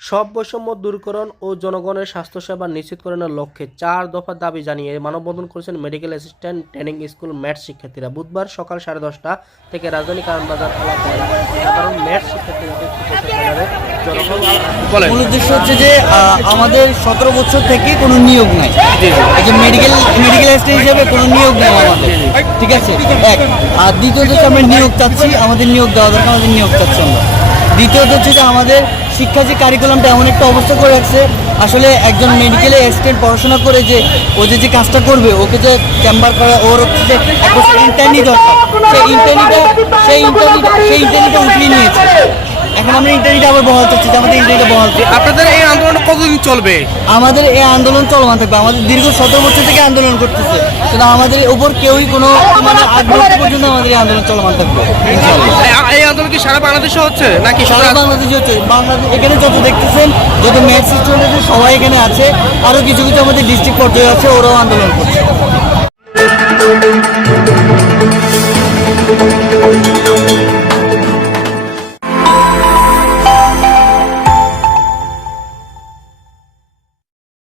সব বৈষম্য দূরকরণ ও জনগণের স্বাস্থ্যসেবা নিশ্চিতকরণের লক্ষ্যে চার দফা দাবি জানিয়ে মানববন্ধন করেছেন medical assistant training school math শিক্ষার্থীরা। বুধবার সকাল সাড়ে দশটা থেকে রাজধানী কারণবাজার এলাকায় সাধারণ ম্যাথ শিক্ষার্থীদের মূল উদ্দেশ্য হচ্ছে যে আমাদের সতেরো বছর থেকে কোনো নিয়োগ নাই। মেডিকেল মেডিকেল অ্যাসিস্ট্যান্ট হিসেবে কোনো নিয়োগ নেই আমাদের। ঠিক আছে? এক। আর দ্বিতীয়ত হচ্ছে আমরা নিয়োগ চাচ্ছি আমাদের নিয়োগ দেওয়া দরকার আমাদের নিয়োগ চাচ্ছি আমরা। দ্বিতীয়ত হচ্ছে যে আমাদের শিক্ষা যে কারিকুলামটা এমন একটা অবস্থা করে রাখছে আসলে একজন মেডিকেলে অ্যাসিস্ট্যান্ট পড়াশোনা করে যে ও যে যে কাজটা করবে ওকে যে চেম্বার করা ওর যে ইন্টার্নি দরকার। সেই ইন্টার্নিটা সেই ইন্টার্নিটা সেই ইন্টার্নিটা উঠিয়ে নিয়েছে। এখন আমরা ইন্টারনেটে আবার বহাল চাচ্ছি যে আমাদের ইন্টারনেটে বহাল। আপনাদের এই আন্দোলন কতদিন চলবে? আমাদের এই আন্দোলন চলমান থাকবে। আমাদের দীর্ঘ সতেরো বছর থেকে আন্দোলন করতেছে। কিন্তু আমাদের উপর কেউই কোনো মানে আগ মুহূর্ত পর্যন্ত আমাদের এই আন্দোলন চলমান থাকবে। সারা বাংলাদেশে হচ্ছে নাকি সারা বাংলাদেশে হচ্ছে। বাংলাদেশ এখানে যত দেখতেছেন যত ম্যাচ সিস্টেম সবাই এখানে আছে। আরও কিছু কিছু আমাদের ডিস্ট্রিক্ট পর্যায়ে আছে ওরাও আন্দোলন করছে।